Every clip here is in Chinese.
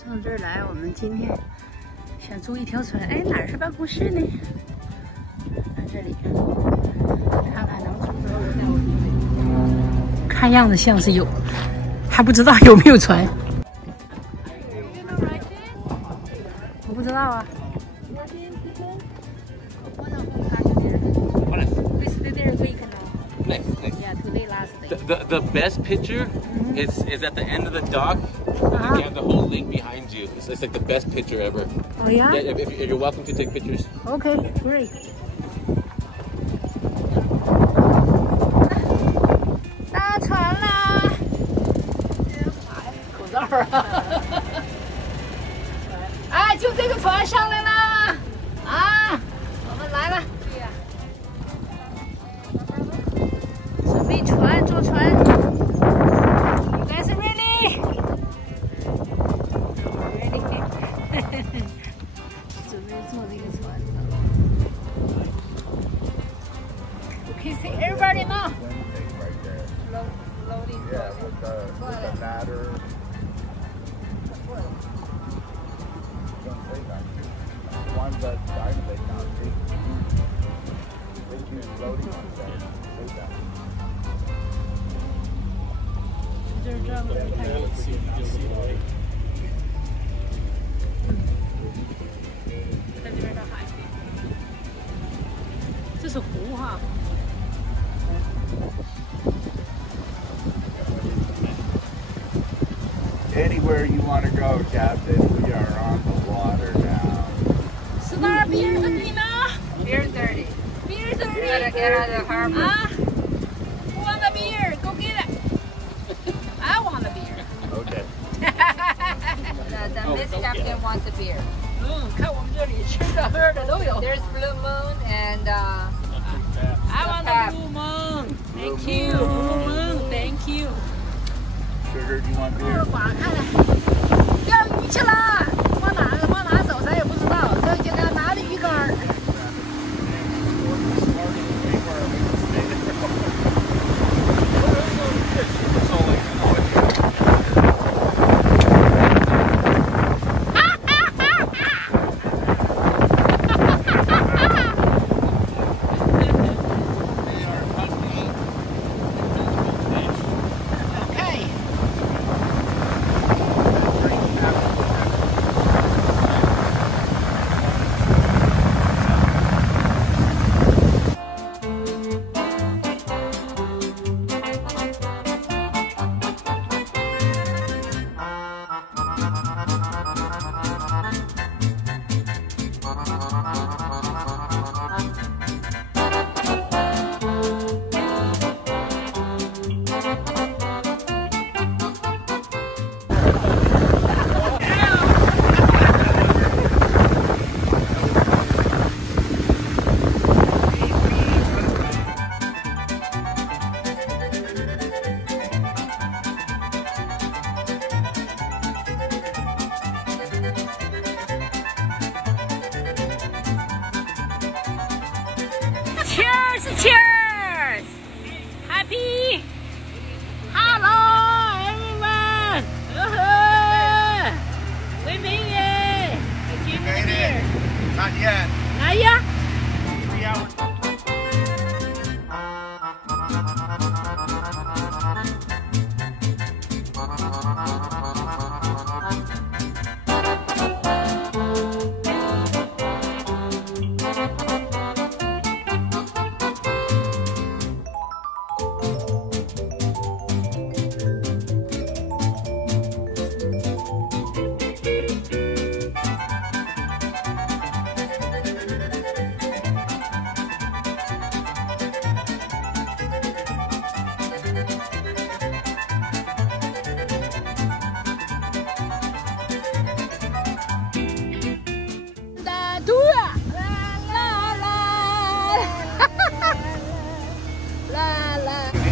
上这儿来，我们今天想租一条船。哎，哪儿是办公室呢？在这里，看看能租多少。看样子像是有，还不知道有没有船。我不知道啊。The best picture is at the end of the dock. And you have the whole lake behind you. It's like the best picture ever. Oh yeah? Yeah, if you're welcome to take pictures. Okay, great. 搭船啦！口罩啊！哎，就这个船上来啦！啊，我们来了。准备船，坐船。You guys ready? Ready? 准备坐这个船。Okay, say everybody now. Loading. Yeah, with the ladder. Don't say that. The ones that died, they can't see. They can loading on that. Say that. 就是这样子看。在这边的海，这是湖哈。Anywhere you want to go, Captain, we are on the water now. Star beer 30 Beer 30. Beer 30. You gotta get out of the harbor. Who want a beer? Go get it. I want a beer. Okay. The Miss Captain wants a beer. 看我们这里吃的喝的都有。 There's Blue Moon and I want a blue moon. Thank you. Blue moon. Thank you. Sugar, do you want beer? 晚看看，钓鱼去了，往哪走咱也不知道，这就给他拿了鱼竿儿。Cheers! Cheers! Happy! Hello, everyone! We made it! We made it! Not yet. Not yet? 3 hours.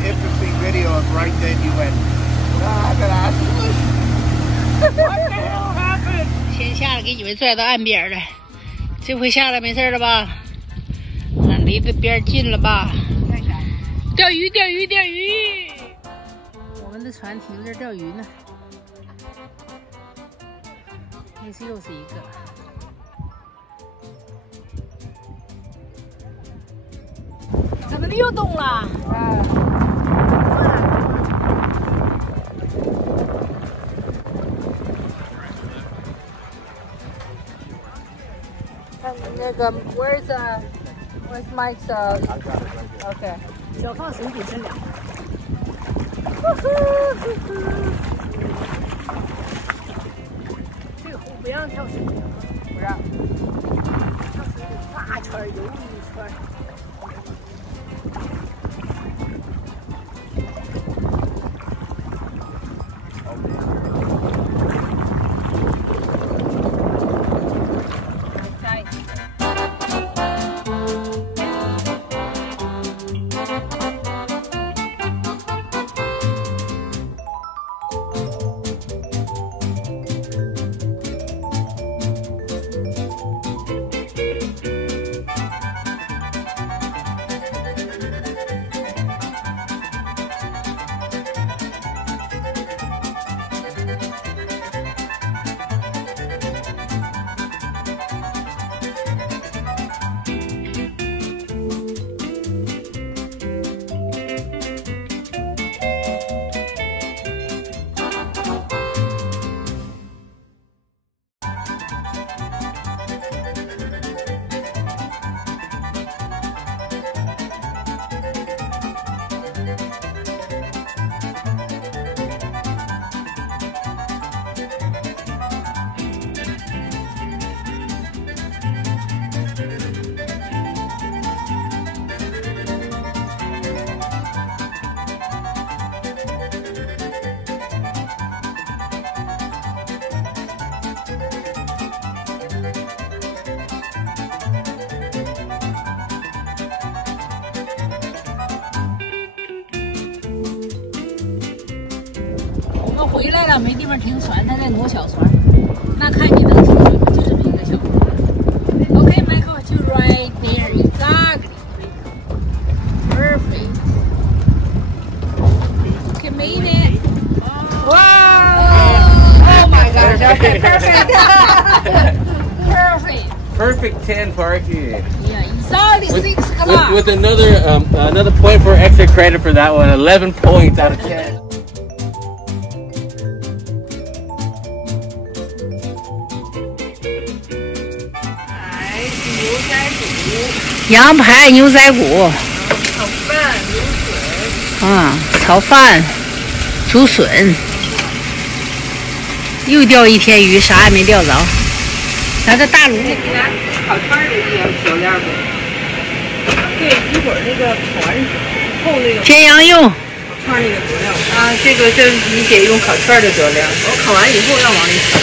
Interesting video of right then you went, what the hell happened? 先下来给你们拽到岸边来，这回下来没事了吧？离这边近了吧？钓鱼，钓鱼，钓鱼！我们的船停这儿钓鱼呢。那次又是一个。怎么的又动了？啊！那个 Where's Mike's? OK， 小放水底真凉。这个湖不让跳水，不让。跳水里画圈游一圈。回来了，没地方停船，他在挪小船。那看你能停水吗？就这么一个小船。Okay, Michael, you right there, exactly. Perfect. Okay, made it. Wow! Oh my gosh! Okay, perfect. Perfect. Perfect 10 parking. Yeah, exactly 6 o'clock. With another point for extra credit for that one. 11 points out of 10. 羊排、牛仔骨，炒饭、芦笋，炒饭、竹笋，又钓一天鱼，啥也没钓着。咱这大炉里拿烤串的调料呗。对，一会儿那个烤完后那个煎羊肉，烤串那个佐料啊，这你得用烤串的佐料，我烤完以后要往里炒。